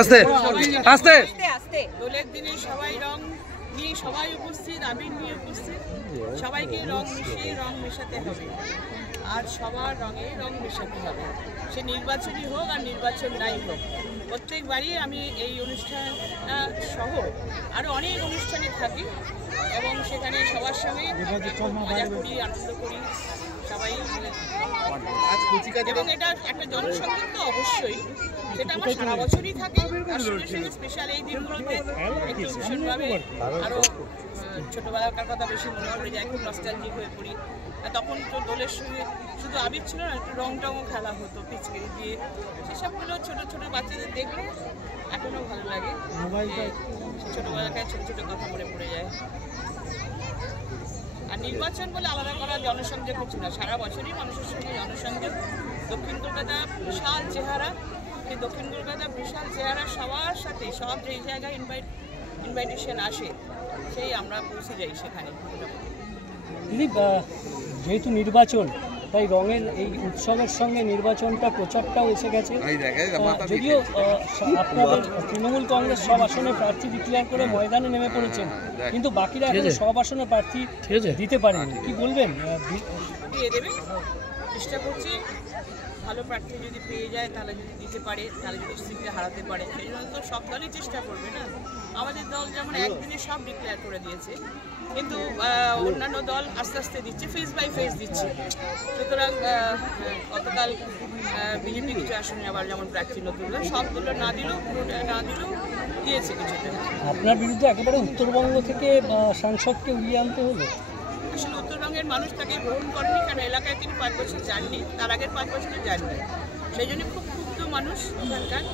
আস্তে আস্তে দোলের দিনে সবাই রং নিয়ে সবাই উপস্থিত, আবির নিয়ে উপস্থিত, সবাইকে রং মিশিয়ে রং মেশাতে হবে আর সবার রঙে রং মেশাতে হবে। সে নির্বাচনই হোক আর নির্বাচন নাই হোক, প্রত্যেকবারই আমি এই অনুষ্ঠান সহ আরও অনেক অনুষ্ঠানে থাকি এবং সেখানে সবার সঙ্গে মজা করি, আনন্দ করি সবাই। এবং এটা একটা জনসংযোগ তো অবশ্যই, সেটা আমার সারা বছরই থাকে। আর সঙ্গে সঙ্গে স্পেশাল এই দিনগুলোতে একটু ভীষণভাবে আরও ছোটোবেলাকার কথা বেশি মনে পড়ে যায়, খুব নস্টালজিক হয়ে পড়ি। আর তখন তো দোলের সঙ্গে শুধু আবির ছিল না, একটু রং টংও খেলা হতো পিচকারি দিয়ে, সেসবগুলো ছোটো ছোটো বাচ্চাদের দেখলে এখনও ভালো লাগে। ছোটোবেলাকার ছোটো ছোটো কথা মনে পড়ে যায়। আর নির্বাচন বলে আলাদা করা জনসংযোগ কিছু না, সারা বছরই মানুষের সঙ্গে জনসংযোগ। দক্ষিণ কলকাতা বিশাল চেহারা, এই দক্ষিণ কলকাতা বিশাল চেহারা সবার সাথে সব যেই জায়গায় ইনভাইটেশন আসে সেই আমরা পৌঁছে যাই সেখানে। দিদি, যেহেতু নির্বাচন, তাই রঙের এই উৎসবের সঙ্গে নির্বাচনটা প্রচারটাও এসে গেছে। যদিও আপনাদের তৃণমূল কংগ্রেস সব আসনে প্রার্থী ডিক্লেয়ার করে ময়দানে নেমে পড়েছেন, কিন্তু বাকিরা এখন সব আসনে প্রার্থী দিতে পারেনি, কি বলবেন? দিয়ে দেবে, চেষ্টা করছি ভালো প্রার্থী যদি পেয়ে যায়, তাহলে যদি দিতে পারে, তাহলে যদি সিটটা হারাতে পারে, সেই জন্য তো সব দলই চেষ্টা করবে না। আমাদের দল যেমন একদিনে সব ডিক্লেয়ার করে দিয়েছে, কিন্তু অন্যান্য দল আস্তে আস্তে দিচ্ছে, ফেজ বাই ফেজ দিচ্ছে। সুতরাং গতকাল বিজেপি কিছু আসনে আবার যেমন প্রার্থী নতুন সব দল না দিলেও পুরোটা না দিলেও দিয়েছে কিছুটা। আপনার বিরুদ্ধে একেবারে উত্তরবঙ্গ থেকে সাংসদকে উড়িয়ে আনতে হলো। আসলে উত্তরবঙ্গের মানুষ তাকে গ্রহণ করেনি, কারণ এলাকায় তিনি 5 বছর যাননি, তার আগের 5 বছরে যাননি। সেই জন্য খুব ক্ষুব্ধ মানুষ ওখানকার,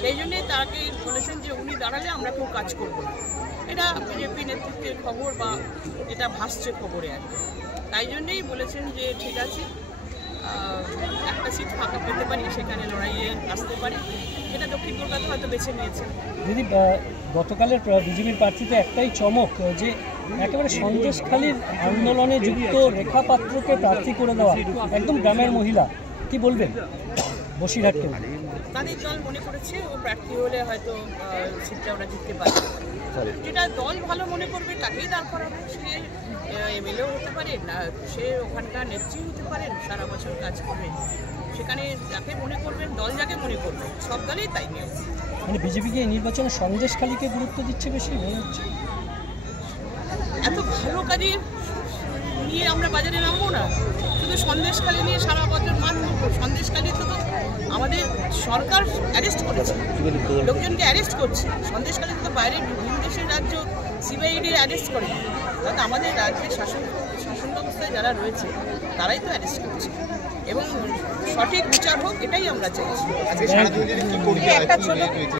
সেই জন্যে তাকে বলেছেন যে উনি দাঁড়ালে আমরা কেউ কাজ করব না। এটা বিজেপি নেতৃত্বের খবর বা এটা ভাসছে খবরে আর কি। তাই জন্যেই বলেছেন যে ঠিক আছে, একটা সিট ফাঁকা পেতে পারি, সেখানে লড়াইয়ে আসতে পারি। এটা দক্ষিণ কলকাতা হয়তো বেছে নিয়েছে। দিদি, গতকালের বিজেপির প্রার্থীতে একটাই চমক, যে একেবারে সন্দেশখালীর আন্দোলনে যুক্ত রেখা পাত্রকে প্রার্থী করে দেওয়া, একদম গ্রামের মহিলা, কি বলবেন? বসিরহাটকে তাদের দল মনে করেছে ও প্রার্থী হলে হয়তো সিটটা ওরা জিততে পারে। যেটা দল ভালো মনে করবে তাকেই দাঁড় করাবে। সে এমএলএও হতে পারে, না সে ওখানকার নেত্রী হতে পারেন, সারা বছর কাজ করবেন। সেখানে যাকে মনে করবেন, দল যাকে মনে করবে, সব দলেই তাই নিয়ম। মানে বিজেপিকে এই নির্বাচনে সন্দেশখালীকে গুরুত্ব দিচ্ছে বেশি মনে হচ্ছে। এত ভালো কাজে নিয়ে আমরা বাজারে নামবো না, শুধু সন্দেশখালী নিয়ে সারা বছর মানব। সন্দেশখালী তো আমাদের সরকার অ্যারেস্ট করেছে, লোকজনকে অ্যারেস্ট করছে। সন্দেশখালী তো বাইরে বিভিন্ন দেশের রাজ্য সিবিআইডি অ্যারেস্ট করে, তাতে আমাদের রাজ্যের শাসন ব্যবস্থায় যারা রয়েছে তারাই তো অ্যারেস্ট করছে। এবং সঠিক বিচার হোক, এটাই আমরা চাইছি।